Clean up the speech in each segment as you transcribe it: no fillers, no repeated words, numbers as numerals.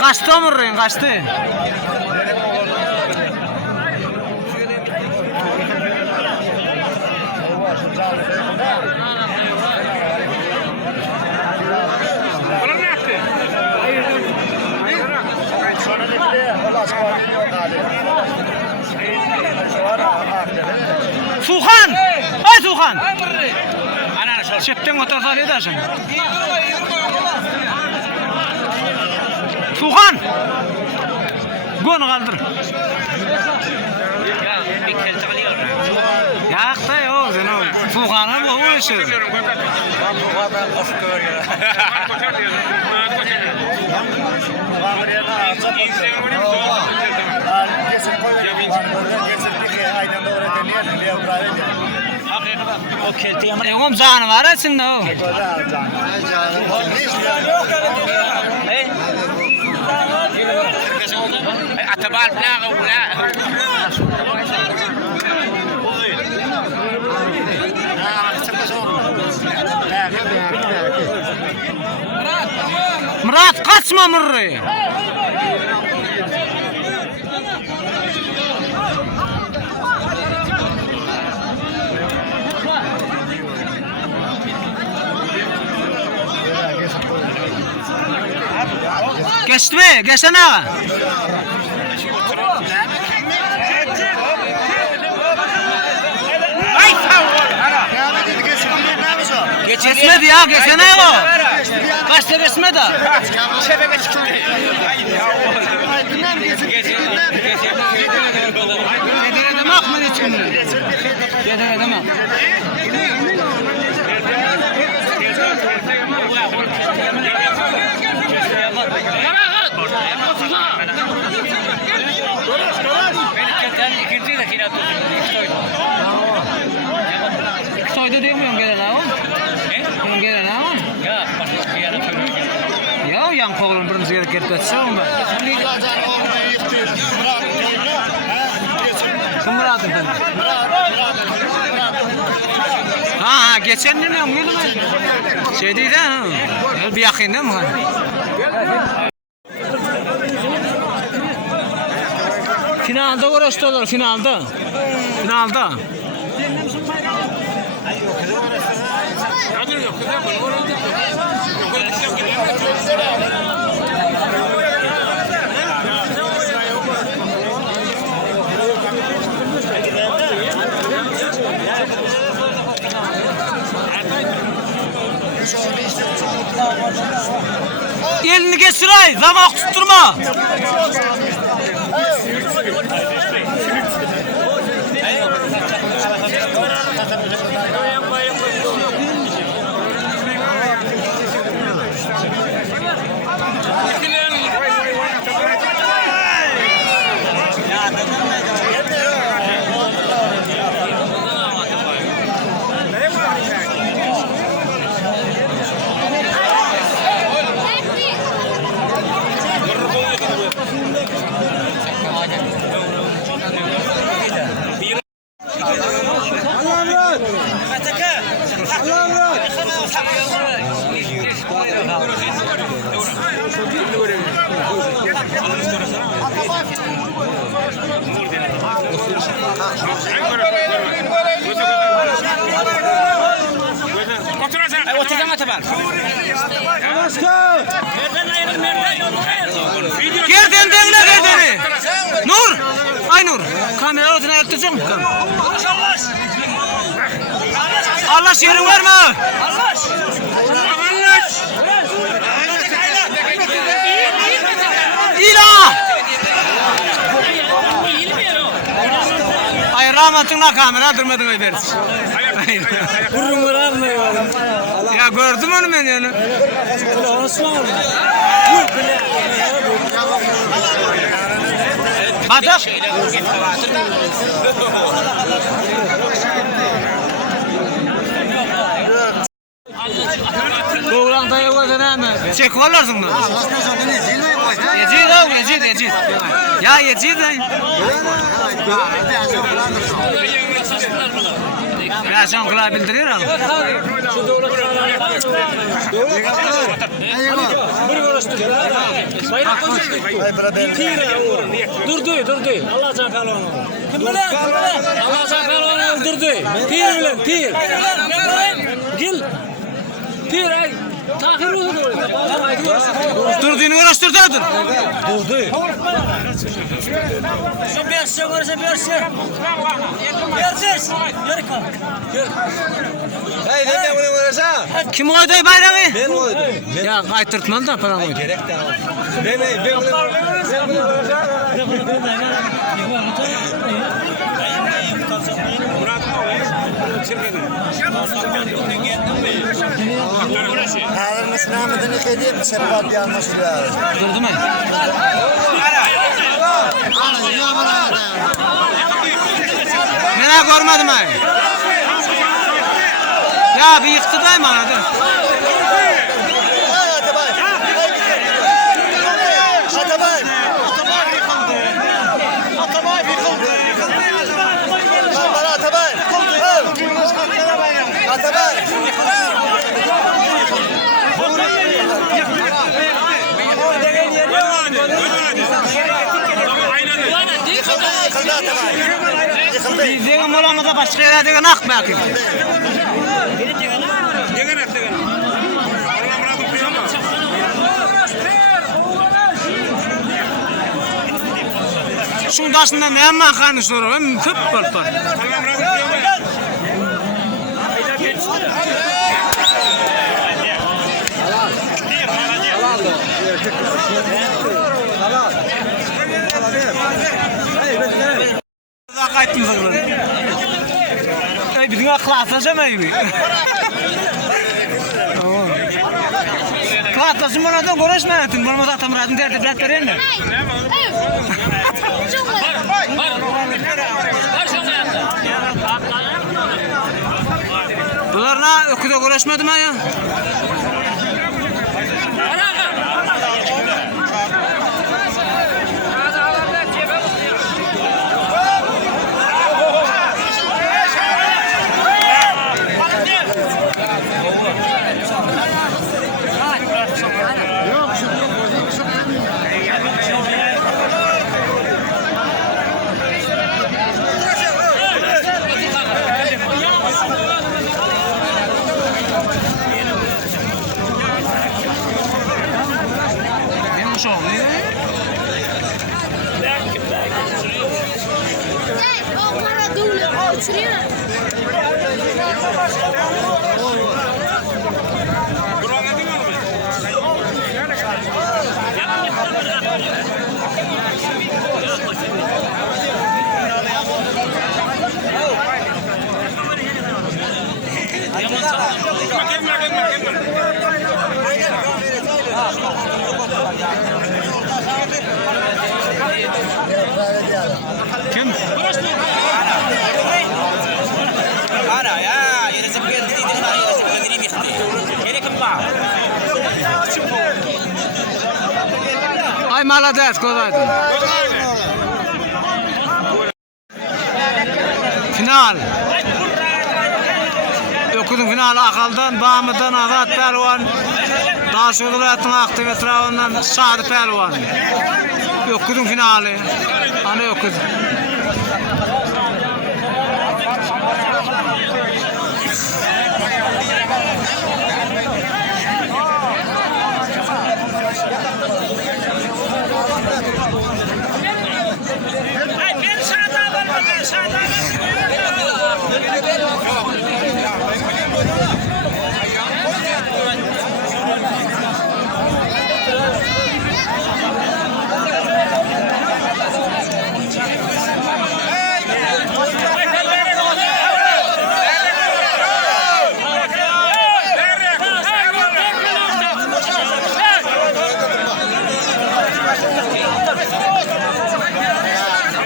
Kaçtı mı? Kaçtı. Suhan! Ay Suhan! Çepten otursa edersin. Suhan! Gön kaldır. Yakta yok canım. Suhan'a mı o işi? O kelti ama ne zanı var aslında o. Atabal plaga wala. Murat kaçma mırrı. Geçti mi? Geçsene. Geçmedi ya, geçsene o. Kaçta geçmedi? Gedere demek mi için? Gedere demek. Soydu diyor muyum gelen ha? Muyum gelen ha? Ya yan koğulun birinci gelip ketmetse mi? Kim Murat'ın? Ha geçen ne mi? Şey değil ha? Bir yakın değil mi? Finalda uğraştılar, finalda. Finalda. Elini geçir ay, zaman tutturma. Gerden denle gerdeni. Nur. Ay Nur. Kamera oduna yaptıracak mı? Allah yerin var mı? Allah. İlah. Ay rahmetine kamera durmadın öderiz. Kurumlar anlıyor. Ya gördüm onu ben yani. Batak. Doğulan dayı koydun Çek olarsın mı? Yecid. Ya yecid. Ya sen kulağı bildiriyor ama. Durdu. Allah çakalı onu. Allah çakalı onu durdu. Pir. Gel. Pir ay. Tahir oldu. Durduğunu uğraştırdadır. Durdu. Kim koydu bayrağı? Ben koydum. Ya kaytırtmalı da para koydu. Ağırmış namıdını kediyim, sebat yanmışlar. Durdu mu? Merak görmedim ay. Ya bir yıktı da mı anladın? Bizden olamada başka yerlerden ak bakayım. Şunun daşından ne yapma kanı soru, hem köp kolpar. Kaçtım sana. Ay bizim aklatacağım ayı. Tamam. Aklatacağım bana da görüşmeyetin. Bana da tam radın derdi bırakırın mı? Bunlarla okuda görüşmedim ya. Kim? Ara ya, yine sepiye dedi na ya, sepiye dedi mihti. Yine kim ba? Ay malades kozaydın. Final. Okudum final akaldan, Bağımı'dan Azat Pehlivan, Daşoğlu Vilayeti'nin aktif etrafından Sadi Pehlivan. Okudum finali. Hani okudum.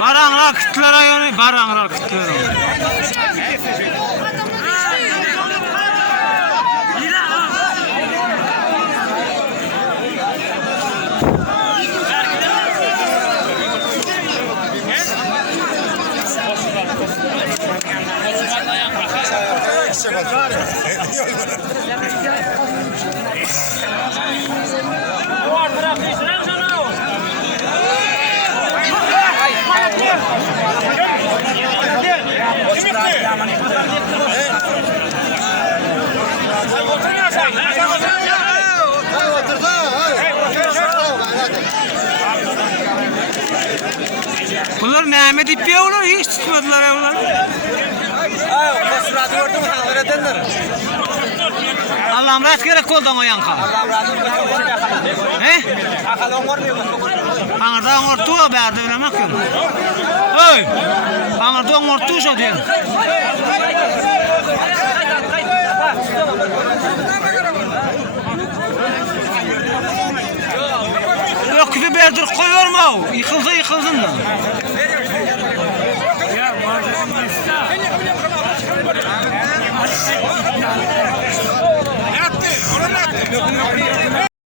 Baranlar kütlere yönü, baranlar kütlere. eşek olacak. Bunlar Mehmet İppi'ye olur, hiç tutmadılar ya bunlar. Suratı gördün mü? Tanrı edenler. Allah'ım rahat gerek oldu ama yanka. Allah'ım razı olsun. He? Akal on görmüyor musun? Anırda ortuğa berdi ölemek yok. Hey! Anırda ortuğa şu diyor. Yok gibi berdir koyuyor mu? Yıkılsa yıkıldın da.